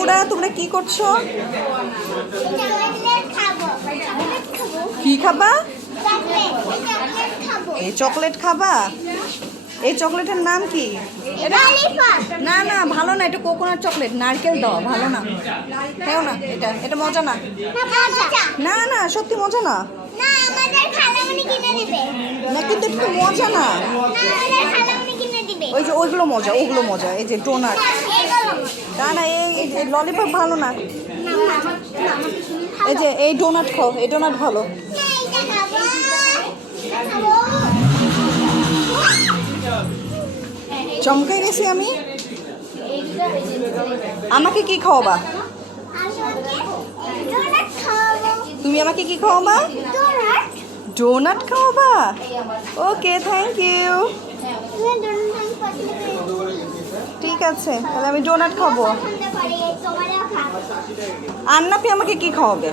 ওরা তোমরা কি করছো? কি খাবা? এই চকলেট খাবা? এই চকলেটের নাম কি? না না ভালো না, এটা কোকোনাট চকলেট, নারকেল দাও, ভালো না, খেও না, এটা এটা মজা না। না না সত্যি মজা না। না কিন্তু একটু মজা না। ওই যে ওইগুলো মজা, ওগুলো মজা, এই যে ডোনাট। না না এই ললিপপ ভালো না। এই যে এই ডোনাট খাও, এই ডোনাট ভালো। চমকে গেছি আমি। আমাকে কি খাওয়াবা? তুমি আমাকে কি খাওয়াবা? ডোনাট খাওয়াবা? Okay thank you. ঠিক আছে তাহলে আমি ডোনাট খাবো। আন্নাপি আমাকে কি খাওয়াবে?